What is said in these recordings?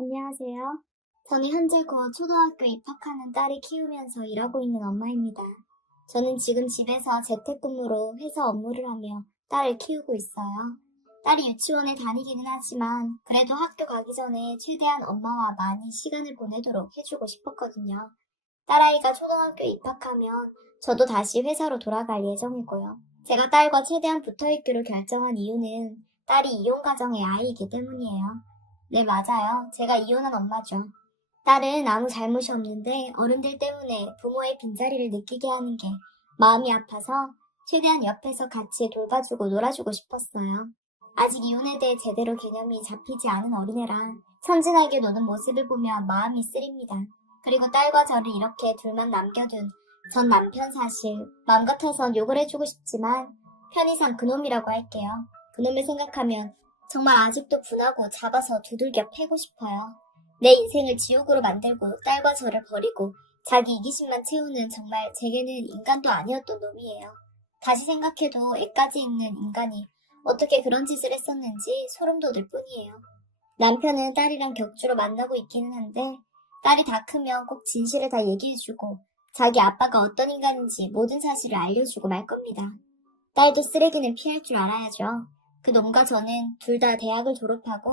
안녕하세요. 저는 현재 곧 초등학교 입학하는 딸을 키우면서 일하고 있는 엄마입니다. 저는 지금 집에서 재택근무로 회사 업무를 하며 딸을 키우고 있어요. 딸이 유치원에 다니기는 하지만 그래도 학교 가기 전에 최대한 엄마와 많이 시간을 보내도록 해주고 싶었거든요. 딸아이가 초등학교 입학하면 저도 다시 회사로 돌아갈 예정이고요. 제가 딸과 최대한 붙어있기로 결정한 이유는 딸이 이혼가정의 아이이기 때문이에요. 네, 맞아요. 제가 이혼한 엄마죠. 딸은 아무 잘못이 없는데 어른들 때문에 부모의 빈자리를 느끼게 하는 게 마음이 아파서 최대한 옆에서 같이 돌봐주고 놀아주고 싶었어요. 아직 이혼에 대해 제대로 개념이 잡히지 않은 어린애라 천진하게 노는 모습을 보며 마음이 쓰립니다. 그리고 딸과 저를 이렇게 둘만 남겨둔 전 남편 사실 마음 같아선 욕을 해주고 싶지만 편의상 그놈이라고 할게요. 그놈을 생각하면 정말 아직도 분하고 잡아서 두들겨 패고 싶어요. 내 인생을 지옥으로 만들고 딸과 저를 버리고 자기 이기심만 채우는 정말 제게는 인간도 아니었던 놈이에요. 다시 생각해도 애까지 있는 인간이 어떻게 그런 짓을 했었는지 소름 돋을 뿐이에요. 남편은 딸이랑 격주로 만나고 있기는 한데 딸이 다 크면 꼭 진실을 다 얘기해주고 자기 아빠가 어떤 인간인지 모든 사실을 알려주고 말 겁니다. 딸도 쓰레기는 피할 줄 알아야죠. 그 놈과 저는 둘 다 대학을 졸업하고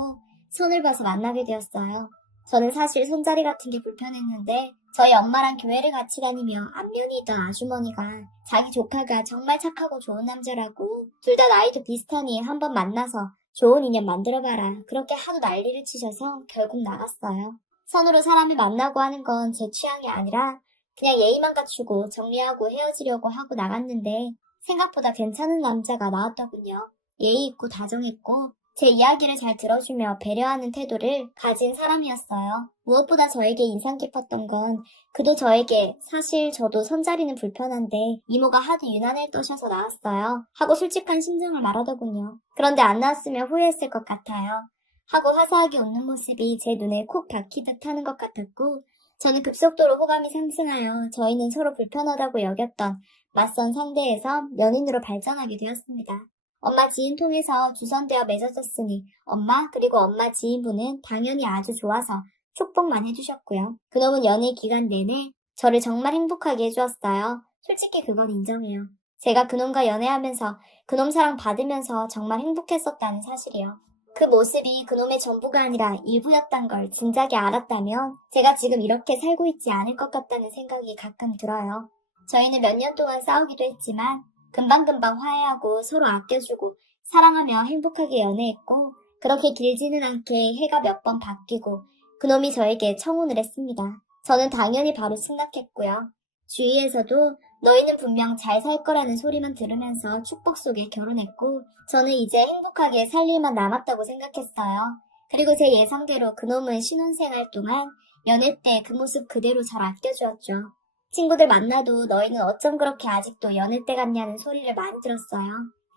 선을 봐서 만나게 되었어요. 저는 사실 손자리 같은 게 불편했는데 저희 엄마랑 교회를 같이 다니며 안면이 있던 아주머니가 자기 조카가 정말 착하고 좋은 남자라고 둘 다 나이도 비슷하니 한번 만나서 좋은 인연 만들어봐라. 그렇게 하도 난리를 치셔서 결국 나갔어요. 선으로 사람을 만나고 하는 건 제 취향이 아니라 그냥 예의만 갖추고 정리하고 헤어지려고 하고 나갔는데 생각보다 괜찮은 남자가 나왔더군요. 예의 있고 다정했고 제 이야기를 잘 들어주며 배려하는 태도를 가진 사람이었어요. 무엇보다 저에게 인상 깊었던 건 그도 저에게 사실 저도 손자리는 불편한데 이모가 하도 유난을 떠셔서 나왔어요. 하고 솔직한 심정을 말하더군요. 그런데 안 나왔으면 후회했을 것 같아요. 하고 화사하게 웃는 모습이 제 눈에 콕 박히듯 하는 것 같았고 저는 급속도로 호감이 상승하여 저희는 서로 불편하다고 여겼던 맞선 상대에서 연인으로 발전하게 되었습니다. 엄마 지인 통해서 주선되어 맺어졌으니 엄마 그리고 엄마 지인분은 당연히 아주 좋아서 축복만 해주셨고요. 그놈은 연애 기간 내내 저를 정말 행복하게 해주었어요. 솔직히 그건 인정해요. 제가 그놈과 연애하면서 그놈 사랑 받으면서 정말 행복했었다는 사실이요. 그 모습이 그놈의 전부가 아니라 일부였단 걸 진작에 알았다면 제가 지금 이렇게 살고 있지 않을 것 같다는 생각이 가끔 들어요. 저희는 몇 년 동안 싸우기도 했지만 금방금방 화해하고 서로 아껴주고 사랑하며 행복하게 연애했고 그렇게 길지는 않게 해가 몇 번 바뀌고 그놈이 저에게 청혼을 했습니다. 저는 당연히 바로 승낙했고요. 주위에서도 너희는 분명 잘 살 거라는 소리만 들으면서 축복 속에 결혼했고 저는 이제 행복하게 살 일만 남았다고 생각했어요. 그리고 제 예상대로 그놈은 신혼생활 동안 연애 때 그 모습 그대로 절 아껴주었죠. 친구들 만나도 너희는 어쩜 그렇게 아직도 연애 때 같냐는 소리를 많이 들었어요.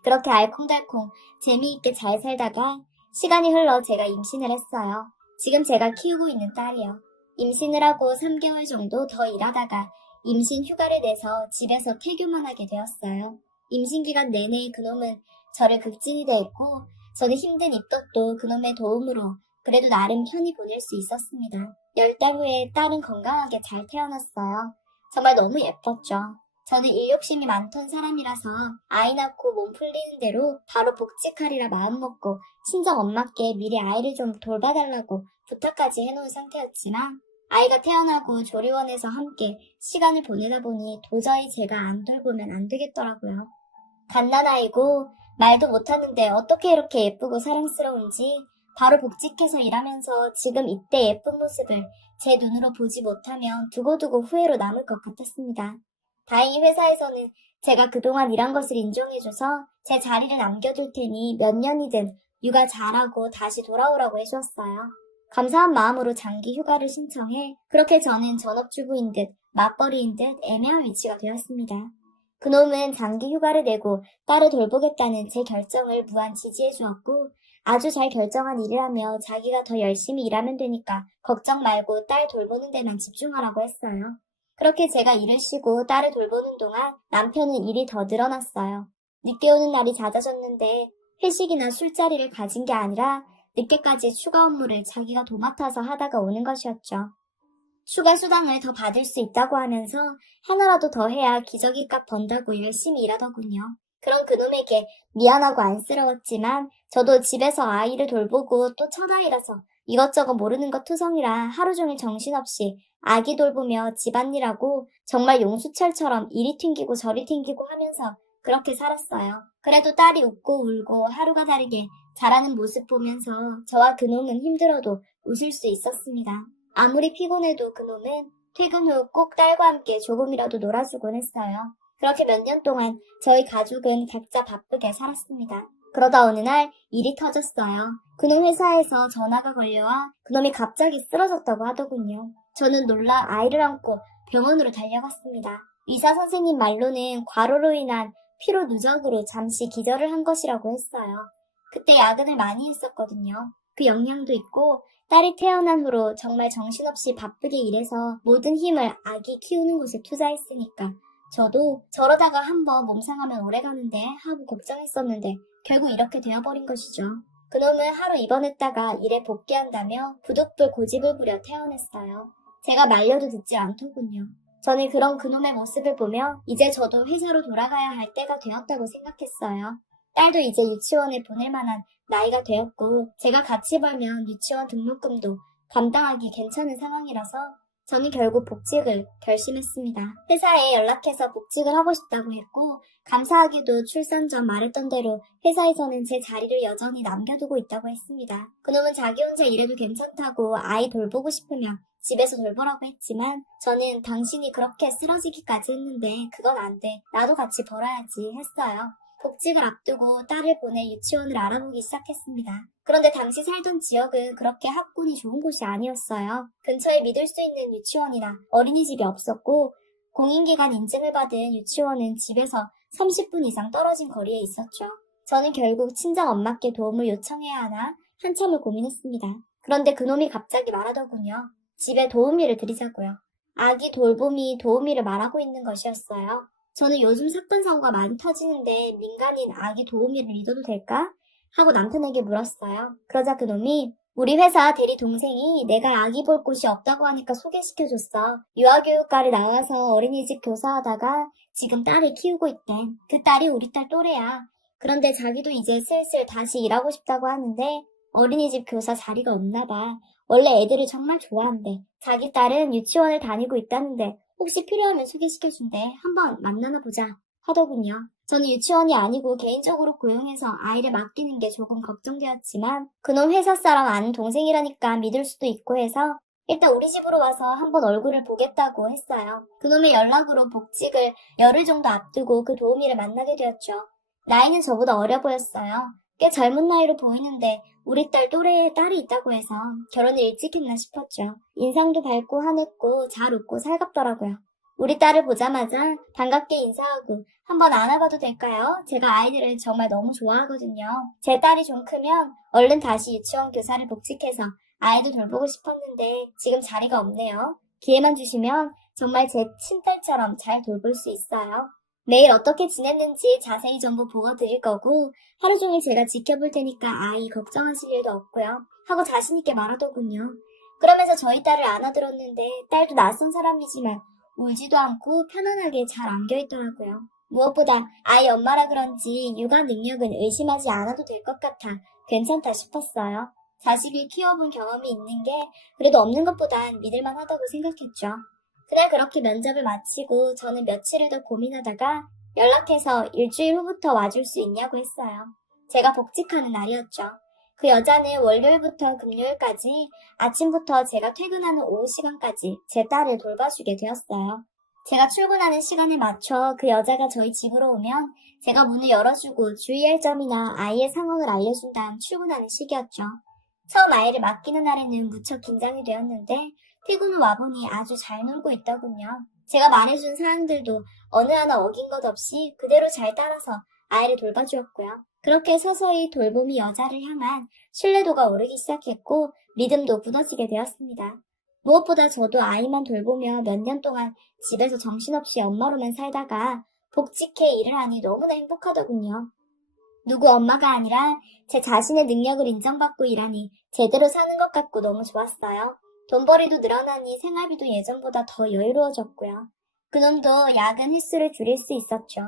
그렇게 알콩달콩 재미있게 잘 살다가 시간이 흘러 제가 임신을 했어요. 지금 제가 키우고 있는 딸이요. 임신을 하고 3개월 정도 더 일하다가 임신 휴가를 내서 집에서 태교만 하게 되었어요. 임신 기간 내내 그놈은 저를 극진히 대했고 저는 힘든 입덧도 그놈의 도움으로 그래도 나름 편히 보낼 수 있었습니다. 10달 후에 딸은 건강하게 잘 태어났어요. 정말 너무 예뻤죠. 저는 일 욕심이 많던 사람이라서 아이 낳고 몸 풀리는 대로 바로 복직하리라 마음먹고 친정 엄마께 미리 아이를 좀 돌봐달라고 부탁까지 해놓은 상태였지만 아이가 태어나고 조리원에서 함께 시간을 보내다 보니 도저히 제가 안 돌보면 안 되겠더라고요. 갓난아이고 말도 못하는데 어떻게 이렇게 예쁘고 사랑스러운지 바로 복직해서 일하면서 지금 이때 예쁜 모습을 제 눈으로 보지 못하면 두고두고 후회로 남을 것 같았습니다. 다행히 회사에서는 제가 그동안 일한 것을 인정해줘서 제 자리를 남겨둘 테니 몇 년이든 육아 잘하고 다시 돌아오라고 해주었어요. 감사한 마음으로 장기 휴가를 신청해 그렇게 저는 전업주부인 듯 맞벌이인 듯 애매한 위치가 되었습니다. 그놈은 장기 휴가를 내고 딸을 돌보겠다는 제 결정을 무한 지지해 주었고 아주 잘 결정한 일을 하며 자기가 더 열심히 일하면 되니까 걱정 말고 딸 돌보는 데만 집중하라고 했어요. 그렇게 제가 일을 쉬고 딸을 돌보는 동안 남편은 일이 더 늘어났어요. 늦게 오는 날이 잦아졌는데 회식이나 술자리를 가진 게 아니라 늦게까지 추가 업무를 자기가 도맡아서 하다가 오는 것이었죠. 추가 수당을 더 받을 수 있다고 하면서 하나라도 더 해야 기저귀 값 번다고 열심히 일하더군요. 그런 그놈에게 미안하고 안쓰러웠지만 저도 집에서 아이를 돌보고 또 첫아이라서 이것저것 모르는 것 투성이라 하루 종일 정신없이 아기 돌보며 집안일하고 정말 용수철처럼 이리 튕기고 저리 튕기고 하면서 그렇게 살았어요. 그래도 딸이 웃고 울고 하루가 다르게 자라는 모습 보면서 저와 그놈은 힘들어도 웃을 수 있었습니다. 아무리 피곤해도 그놈은 퇴근 후 꼭 딸과 함께 조금이라도 놀아주곤 했어요. 그렇게 몇 년 동안 저희 가족은 각자 바쁘게 살았습니다. 그러다 어느 날 일이 터졌어요. 그놈 회사에서 전화가 걸려와 그놈이 갑자기 쓰러졌다고 하더군요. 저는 놀라 아이를 안고 병원으로 달려갔습니다. 의사 선생님 말로는 과로로 인한 피로 누적으로 잠시 기절을 한 것이라고 했어요. 그때 야근을 많이 했었거든요. 그 영향도 있고 딸이 태어난 후로 정말 정신없이 바쁘게 일해서 모든 힘을 아기 키우는 곳에 투자했으니까 저도 저러다가 한번 몸 상하면 오래가는데 하고 걱정했었는데 결국 이렇게 되어버린 것이죠. 그놈은 하루 입원했다가 일에 복귀한다며 부득불 고집을 부려 퇴원했어요. 제가 말려도 듣지 않더군요. 저는 그런 그놈의 모습을 보며 이제 저도 회사로 돌아가야 할 때가 되었다고 생각했어요. 딸도 이제 유치원에 보낼 만한 나이가 되었고 제가 같이 벌면 유치원 등록금도 감당하기 괜찮은 상황이라서 저는 결국 복직을 결심했습니다. 회사에 연락해서 복직을 하고 싶다고 했고 감사하게도 출산 전 말했던 대로 회사에서는 제 자리를 여전히 남겨두고 있다고 했습니다. 그놈은 자기 혼자 일해도 괜찮다고 아이 돌보고 싶으면 집에서 돌보라고 했지만 저는 당신이 그렇게 쓰러지기까지 했는데 그건 안 돼. 나도 같이 벌어야지 했어요. 복직을 앞두고 딸을 보내 유치원을 알아보기 시작했습니다. 그런데 당시 살던 지역은 그렇게 학군이 좋은 곳이 아니었어요. 근처에 믿을 수 있는 유치원이나 어린이집이 없었고 공인기관 인증을 받은 유치원은 집에서 30분 이상 떨어진 거리에 있었죠. 저는 결국 친정 엄마께 도움을 요청해야 하나 한참을 고민했습니다. 그런데 그놈이 갑자기 말하더군요. 집에 도우미를 들이자고요. 아기 돌봄이 도우미를 말하고 있는 것이었어요. 저는 요즘 사건 사고가 많이 터지는데 민간인 아기 도우미를 믿어도 될까? 하고 남편에게 물었어요. 그러자 그놈이 우리 회사 대리 동생이 내가 아기 볼 곳이 없다고 하니까 소개시켜줬어. 유아교육과를 나와서 어린이집 교사하다가 지금 딸을 키우고 있대. 그 딸이 우리 딸 또래야. 그런데 자기도 이제 슬슬 다시 일하고 싶다고 하는데 어린이집 교사 자리가 없나 봐. 원래 애들을 정말 좋아한대. 자기 딸은 유치원을 다니고 있다는데 혹시 필요하면 소개시켜준대. 한번 만나나 보자 하더군요. 저는 유치원이 아니고 개인적으로 고용해서 아이를 맡기는 게 조금 걱정되었지만 그놈 회사 사람 아는 동생이라니까 믿을 수도 있고 해서 일단 우리 집으로 와서 한번 얼굴을 보겠다고 했어요. 그놈의 연락으로 복직을 열흘 정도 앞두고 그 도우미를 만나게 되었죠. 나이는 저보다 어려 보였어요. 꽤 젊은 나이로 보이는데 우리 딸 또래에 딸이 있다고 해서 결혼을 일찍 했나 싶었죠. 인상도 밝고 환했고 잘 웃고 살갑더라고요. 우리 딸을 보자마자 반갑게 인사하고 한번 안아봐도 될까요? 제가 아이들을 정말 너무 좋아하거든요. 제 딸이 좀 크면 얼른 다시 유치원 교사를 복직해서 아이도 돌보고 싶었는데 지금 자리가 없네요. 기회만 주시면 정말 제 친딸처럼 잘 돌볼 수 있어요. 매일 어떻게 지냈는지 자세히 전부 보고 드릴 거고 하루 종일 제가 지켜볼 테니까 아이 걱정하실 일도 없고요. 하고 자신있게 말하더군요. 그러면서 저희 딸을 안아들었는데 딸도 낯선 사람이지만 울지도 않고 편안하게 잘 안겨있더라고요. 무엇보다 아이 엄마라 그런지 육아 능력은 의심하지 않아도 될 것 같아 괜찮다 싶었어요. 자식을 키워본 경험이 있는 게 그래도 없는 것보단 믿을만 하다고 생각했죠. 그날 그렇게 면접을 마치고 저는 며칠을 더 고민하다가 연락해서 일주일 후부터 와줄 수 있냐고 했어요. 제가 복직하는 날이었죠. 그 여자는 월요일부터 금요일까지 아침부터 제가 퇴근하는 오후 시간까지 제 딸을 돌봐주게 되었어요. 제가 출근하는 시간에 맞춰 그 여자가 저희 집으로 오면 제가 문을 열어주고 주의할 점이나 아이의 상황을 알려준 다음 출근하는 시기였죠. 처음 아이를 맡기는 날에는 무척 긴장이 되었는데 퇴근 후 와보니 아주 잘 놀고 있더군요. 제가 말해준 사항들도 어느 하나 어긴 것 없이 그대로 잘 따라서 아이를 돌봐주었고요. 그렇게 서서히 돌봄이 여자를 향한 신뢰도가 오르기 시작했고 믿음도 무너지게 되었습니다. 무엇보다 저도 아이만 돌보며 몇 년 동안 집에서 정신없이 엄마로만 살다가 복직해 일을 하니 너무나 행복하더군요. 누구 엄마가 아니라 제 자신의 능력을 인정받고 일하니 제대로 사는 것 같고 너무 좋았어요. 돈벌이도 늘어나니 생활비도 예전보다 더 여유로워졌고요. 그놈도 야근 횟수를 줄일 수 있었죠.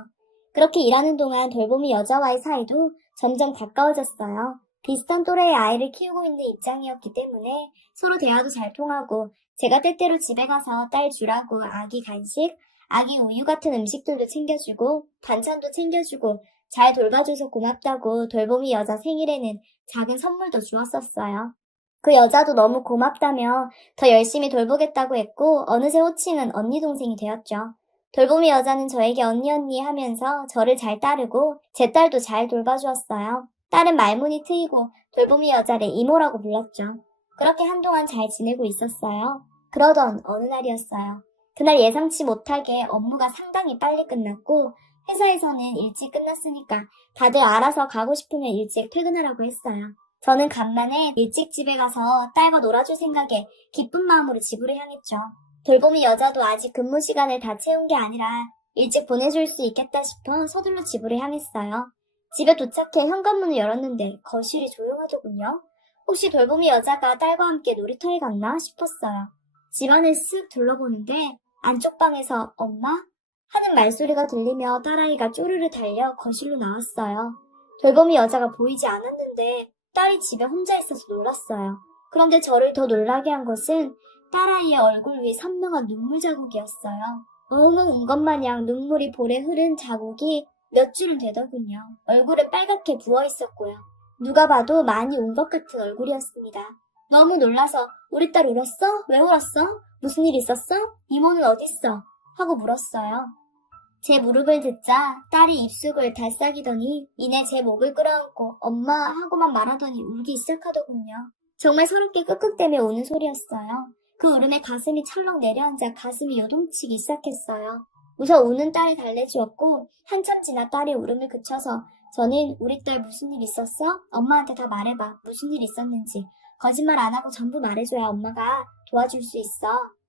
그렇게 일하는 동안 돌보미 여자와의 사이도 점점 가까워졌어요. 비슷한 또래의 아이를 키우고 있는 입장이었기 때문에 서로 대화도 잘 통하고 제가 때때로 집에 가서 딸 주라고 아기 간식, 아기 우유 같은 음식들도 챙겨주고 반찬도 챙겨주고 잘 돌봐줘서 고맙다고 돌보미 여자 생일에는 작은 선물도 주었었어요. 그 여자도 너무 고맙다며 더 열심히 돌보겠다고 했고 어느새 호칭은 언니 동생이 되었죠. 돌보미 여자는 저에게 언니 하면서 저를 잘 따르고 제 딸도 잘 돌봐주었어요. 딸은 말문이 트이고 돌보미 여자를 이모라고 불렀죠. 그렇게 한동안 잘 지내고 있었어요. 그러던 어느 날이었어요. 그날 예상치 못하게 업무가 상당히 빨리 끝났고 회사에서는 일찍 끝났으니까 다들 알아서 가고 싶으면 일찍 퇴근하라고 했어요. 저는 간만에 일찍 집에 가서 딸과 놀아줄 생각에 기쁜 마음으로 집으로 향했죠. 돌보미 여자도 아직 근무 시간을 다 채운 게 아니라 일찍 보내줄 수 있겠다 싶어 서둘러 집으로 향했어요. 집에 도착해 현관문을 열었는데 거실이 조용하더군요. 혹시 돌보미 여자가 딸과 함께 놀이터에 갔나 싶었어요. 집안을 쓱 둘러보는데 안쪽 방에서 엄마? 하는 말소리가 들리며 딸아이가 쪼르르 달려 거실로 나왔어요. 돌보미 여자가 보이지 않았는데 딸이 집에 혼자 있어서 놀랐어요. 그런데 저를 더 놀라게 한 것은 딸아이의 얼굴 위에 선명한 눈물 자국이었어요. 엉엉 운 것 마냥 눈물이 볼에 흐른 자국이 몇 줄은 되더군요. 얼굴에 빨갛게 부어있었고요. 누가 봐도 많이 운 것 같은 얼굴이었습니다. 너무 놀라서 우리 딸 울었어? 왜 울었어? 무슨 일 있었어? 이모는 어딨어? 하고 물었어요. 제 무릎을 듣자 딸이 입속을 달싹이더니 이내 제 목을 끌어안고 엄마 하고만 말하더니 울기 시작하더군요. 정말 서럽게 끄끄대며 우는 소리였어요. 그 울음에 가슴이 철렁 내려앉아 가슴이 요동치기 시작했어요. 우선 우는 딸을 달래주었고 한참 지나 딸이 울음을 그쳐서 저는 우리 딸 무슨 일 있었어? 엄마한테 다 말해봐. 무슨 일 있었는지. 거짓말 안 하고 전부 말해줘야 엄마가 도와줄 수 있어.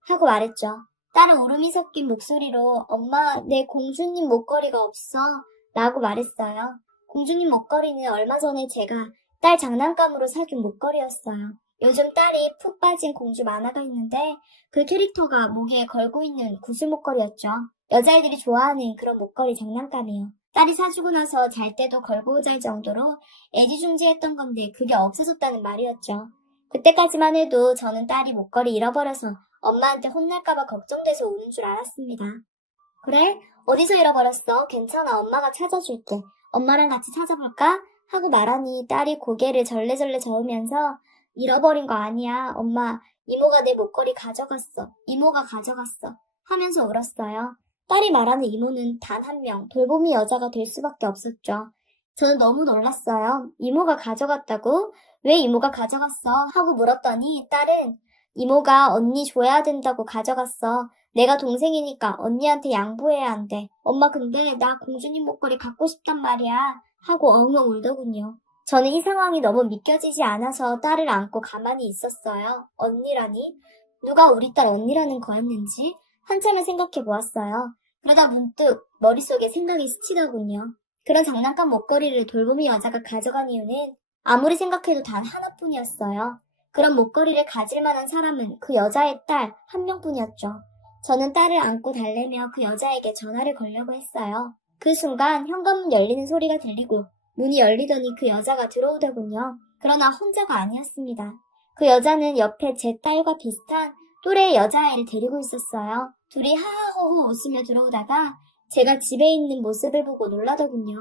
하고 말했죠. 딸은 울음이 섞인 목소리로 엄마 내 공주님 목걸이가 없어 라고 말했어요. 공주님 목걸이는 얼마 전에 제가 딸 장난감으로 사준 목걸이였어요. 요즘 딸이 푹 빠진 공주 만화가 있는데 그 캐릭터가 목에 걸고 있는 구슬 목걸이였죠. 여자애들이 좋아하는 그런 목걸이 장난감이요. 딸이 사주고 나서 잘 때도 걸고 잘 정도로 애지중지했던 건데 그게 없어졌다는 말이었죠. 그때까지만 해도 저는 딸이 목걸이 잃어버려서 엄마한테 혼날까봐 걱정돼서 우는 줄 알았습니다. 그래? 어디서 잃어버렸어? 괜찮아. 엄마가 찾아줄게. 엄마랑 같이 찾아볼까? 하고 말하니 딸이 고개를 절레절레 저으면서 잃어버린 거 아니야. 엄마, 이모가 내 목걸이 가져갔어. 이모가 가져갔어. 하면서 울었어요. 딸이 말하는 이모는 단 한 명, 돌보미 여자가 될 수밖에 없었죠. 저는 너무 놀랐어요. 이모가 가져갔다고? 왜 이모가 가져갔어? 하고 물었더니 딸은 이모가 언니 줘야 된다고 가져갔어. 내가 동생이니까 언니한테 양보해야 한대. 엄마 근데 나 공주님 목걸이 갖고 싶단 말이야. 하고 엉엉 울더군요. 저는 이 상황이 너무 믿겨지지 않아서 딸을 안고 가만히 있었어요. 언니라니? 누가 우리 딸 언니라는 거였는지 한참을 생각해 보았어요. 그러다 문득 머릿속에 생각이 스치더군요. 그런 장난감 목걸이를 돌보미 여자가 가져간 이유는 아무리 생각해도 단 하나뿐이었어요. 그런 목걸이를 가질 만한 사람은 그 여자의 딸 한 명뿐이었죠. 저는 딸을 안고 달래며 그 여자에게 전화를 걸려고 했어요. 그 순간 현관문 열리는 소리가 들리고 문이 열리더니 그 여자가 들어오더군요. 그러나 혼자가 아니었습니다. 그 여자는 옆에 제 딸과 비슷한 또래의 여자아이를 데리고 있었어요. 둘이 하하호호 웃으며 들어오다가 제가 집에 있는 모습을 보고 놀라더군요.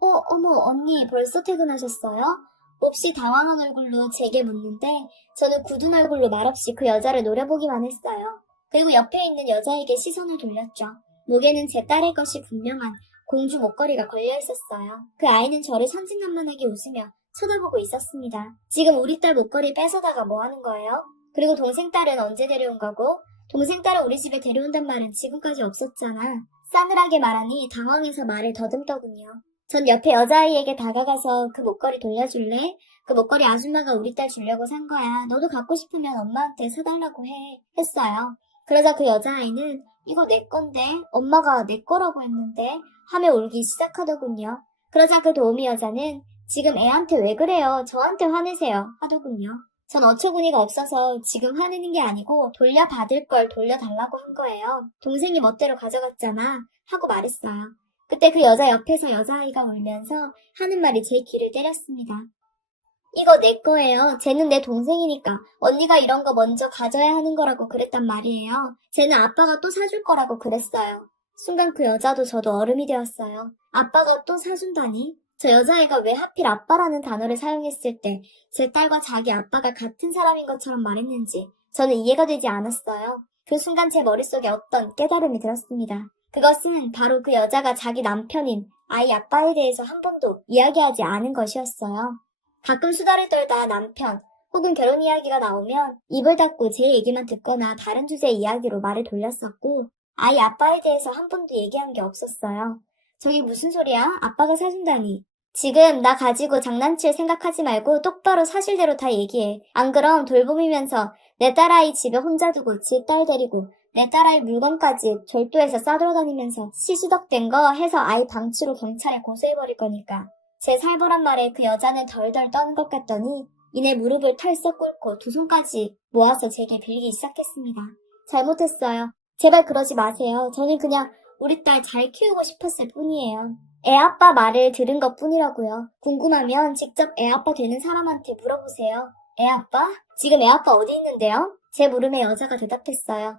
어머 언니 벌써 퇴근하셨어요? 몹시 당황한 얼굴로 제게 묻는데 저는 굳은 얼굴로 말없이 그 여자를 노려보기만 했어요. 그리고 옆에 있는 여자에게 시선을 돌렸죠. 목에는 제 딸의 것이 분명한 공주 목걸이가 걸려 있었어요. 그 아이는 저를 천진난만하게 웃으며 쳐다보고 있었습니다. 지금 우리 딸 목걸이 뺏어다가 뭐 하는 거예요? 그리고 동생 딸은 언제 데려온 거고? 동생 딸을 우리 집에 데려온단 말은 지금까지 없었잖아. 싸늘하게 말하니 당황해서 말을 더듬더군요. 전 옆에 여자아이에게 다가가서 그 목걸이 돌려줄래? 그 목걸이 아줌마가 우리 딸 주려고 산 거야. 너도 갖고 싶으면 엄마한테 사달라고 해. 했어요. 그러자 그 여자아이는 이거 내 건데 엄마가 내 거라고 했는데 하며 울기 시작하더군요. 그러자 그 도우미 여자는 지금 애한테 왜 그래요? 저한테 화내세요. 하더군요. 전 어처구니가 없어서 지금 화내는 게 아니고 돌려받을 걸 돌려달라고 한 거예요. 동생이 멋대로 가져갔잖아. 하고 말했어요. 그때 그 여자 옆에서 여자아이가 울면서 하는 말이 제 귀를 때렸습니다. 이거 내 거예요. 쟤는 내 동생이니까 언니가 이런 거 먼저 가져야 하는 거라고 그랬단 말이에요. 쟤는 아빠가 또 사줄 거라고 그랬어요. 순간 그 여자도 저도 얼음이 되었어요. 아빠가 또 사준다니? 저 여자애가 왜 하필 아빠라는 단어를 사용했을 때 제 딸과 자기 아빠가 같은 사람인 것처럼 말했는지 저는 이해가 되지 않았어요. 그 순간 제 머릿속에 어떤 깨달음이 들었습니다. 그것은 바로 그 여자가 자기 남편인 아이 아빠에 대해서 한 번도 이야기하지 않은 것이었어요. 가끔 수다를 떨다 남편 혹은 결혼 이야기가 나오면 입을 닫고 제 얘기만 듣거나 다른 주제의 이야기로 말을 돌렸었고 아이 아빠에 대해서 한 번도 얘기한 게 없었어요. 저게 무슨 소리야? 아빠가 사준다니. 지금 나 가지고 장난칠 생각하지 말고 똑바로 사실대로 다 얘기해. 안 그럼 돌봄이면서 내 딸아이 집에 혼자 두고 지 딸 데리고 내 딸아이 물건까지 절도해서 싸돌아다니면서 시시덕된 거 해서 아이 방치로 경찰에 고소해버릴 거니까. 제 살벌한 말에 그 여자는 덜덜 떠는 것 같더니 이내 무릎을 털썩 꿇고 두 손까지 모아서 제게 빌기 시작했습니다. 잘못했어요. 제발 그러지 마세요. 저는 그냥 우리 딸 잘 키우고 싶었을 뿐이에요. 애아빠 말을 들은 것 뿐이라고요. 궁금하면 직접 애아빠 되는 사람한테 물어보세요. 애아빠? 지금 애아빠 어디 있는데요? 제 물음에 여자가 대답했어요.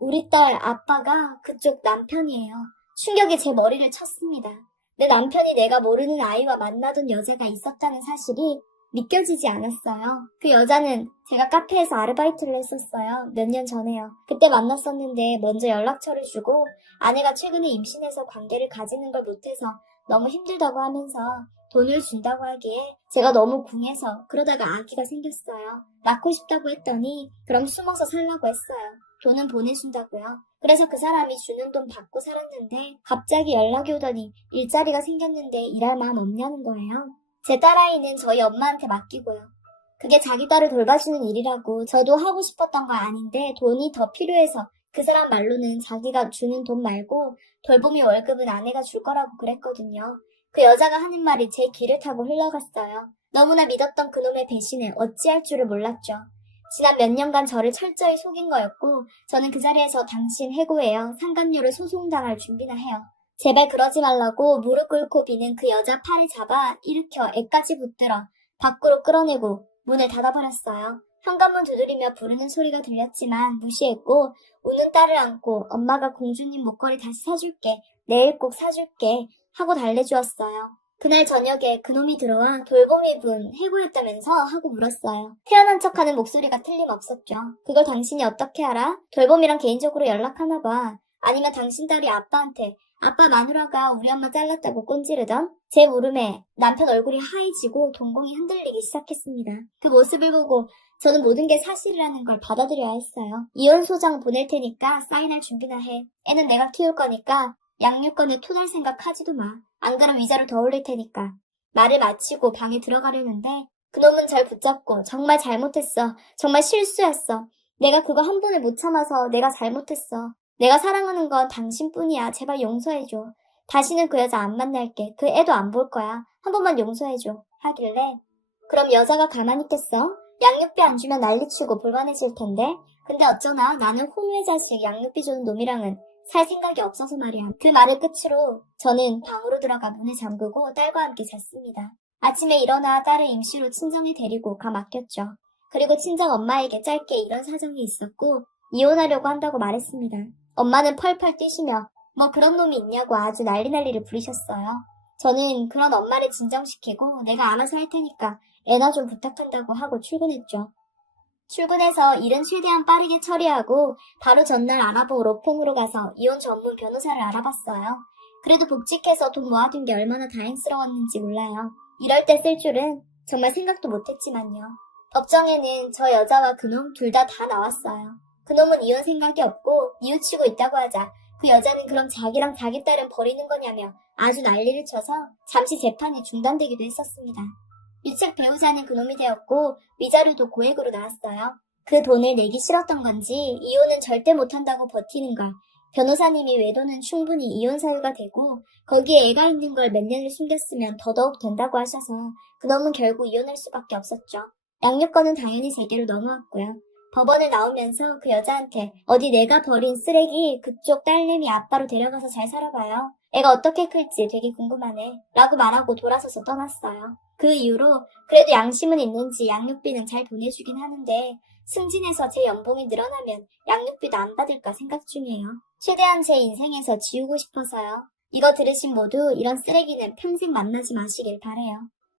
우리 딸 아빠가 그쪽 남편이에요. 충격이 제 머리를 쳤습니다. 내 남편이 내가 모르는 아이와 만나던 여자가 있었다는 사실이 믿겨지지 않았어요. 그 여자는 제가 카페에서 아르바이트를 했었어요. 몇 년 전에요. 그때 만났었는데 먼저 연락처를 주고 아내가 최근에 임신해서 관계를 가지는 걸 못해서 너무 힘들다고 하면서 돈을 준다고 하기에 제가 너무 궁해서 그러다가 아기가 생겼어요. 낳고 싶다고 했더니 그럼 숨어서 살라고 했어요. 돈은 보내준다고요. 그래서 그 사람이 주는 돈 받고 살았는데 갑자기 연락이 오더니 일자리가 생겼는데 일할 마음 없냐는 거예요. 제 딸아이는 저희 엄마한테 맡기고요. 그게 자기 딸을 돌봐주는 일이라고 저도 하고 싶었던 거 아닌데 돈이 더 필요해서 그 사람 말로는 자기가 주는 돈 말고 돌보미 월급은 아내가 줄 거라고 그랬거든요. 그 여자가 하는 말이 제 귀를 타고 흘러갔어요. 너무나 믿었던 그놈의 배신을 어찌할 줄을 몰랐죠. 지난 몇 년간 저를 철저히 속인 거였고 저는 그 자리에서 당신 해고해요. 상감료를 소송당할 준비나 해요. 제발 그러지 말라고 무릎 꿇고 비는 그 여자 팔을 잡아 일으켜 애까지 붙들어 밖으로 끌어내고 문을 닫아버렸어요. 현관문 두드리며 부르는 소리가 들렸지만 무시했고 우는 딸을 안고 엄마가 공주님 목걸이 다시 사줄게. 내일 꼭 사줄게. 하고 달래주었어요. 그날 저녁에 그놈이 들어와 돌봄이분 해고했다면서 하고 물었어요. 태어난 척하는 목소리가 틀림없었죠. 그걸 당신이 어떻게 알아? 돌봄이랑 개인적으로 연락하나 봐. 아니면 당신 딸이 아빠한테 아빠 마누라가 우리 엄마 잘랐다고 꼰지르던? 제 물음에 남편 얼굴이 하얘지고 동공이 흔들리기 시작했습니다. 그 모습을 보고 저는 모든 게 사실이라는 걸 받아들여야 했어요. 이혼 소장 보낼 테니까 사인할 준비나 해. 애는 내가 키울 거니까 양육권에 토달 생각 하지도 마. 안 그럼 위자료 더 올릴 테니까. 말을 마치고 방에 들어가려는데 그놈은 절 붙잡고 정말 잘못했어. 정말 실수였어. 내가 그거 한 번을 못 참아서 내가 잘못했어. 내가 사랑하는 건 당신뿐이야. 제발 용서해줘. 다시는 그 여자 안 만날게. 그 애도 안 볼 거야. 한 번만 용서해줘. 하길래 그럼 여자가 가만히 있겠어? 양육비 안 주면 난리치고 볼만해질 텐데. 근데 어쩌나 나는 혼외 자식 양육비 주는 놈이랑은 살 생각이 없어서 말이야. 그 말을 끝으로 저는 방으로 들어가 문을 잠그고 딸과 함께 잤습니다. 아침에 일어나 딸을 임시로 친정에 데리고 가 맡겼죠. 그리고 친정 엄마에게 짧게 이런 사정이 있었고 이혼하려고 한다고 말했습니다. 엄마는 펄펄 뛰시며 뭐 그런 놈이 있냐고 아주 난리를 부리셨어요. 저는 그런 엄마를 진정시키고 내가 알아서 할 테니까 애나 좀 부탁한다고 하고 출근했죠. 출근해서 일은 최대한 빠르게 처리하고 바로 전날 알아보고 로펌으로 가서 이혼 전문 변호사를 알아봤어요. 그래도 복직해서 돈 모아둔 게 얼마나 다행스러웠는지 몰라요. 이럴 때 쓸 줄은 정말 생각도 못했지만요. 법정에는 저 여자와 그놈 둘 다 나왔어요. 그놈은 이혼 생각이 없고 뉘우치고 있다고 하자 그 여자는 그럼 자기랑 자기 딸은 버리는 거냐며 아주 난리를 쳐서 잠시 재판이 중단되기도 했었습니다. 유책 배우자는 그놈이 되었고 위자료도 고액으로 나왔어요. 그 돈을 내기 싫었던 건지 이혼은 절대 못한다고 버티는 걸 변호사님이 외도는 충분히 이혼 사유가 되고 거기에 애가 있는 걸 몇 년을 숨겼으면 더더욱 된다고 하셔서 그놈은 결국 이혼할 수밖에 없었죠. 양육권은 당연히 제게로 넘어왔고요. 법원을 나오면서 그 여자한테 어디 내가 버린 쓰레기 그쪽 딸내미 아빠로 데려가서 잘 살아봐요. 애가 어떻게 클지 되게 궁금하네 라고 말하고 돌아서서 떠났어요. 그 이후로 그래도 양심은 있는지 양육비는 잘 보내주긴 하는데 승진해서 제 연봉이 늘어나면 양육비도 안 받을까 생각 중이에요. 최대한 제 인생에서 지우고 싶어서요. 이거 들으신 모두 이런 쓰레기는 평생 만나지 마시길 바래요.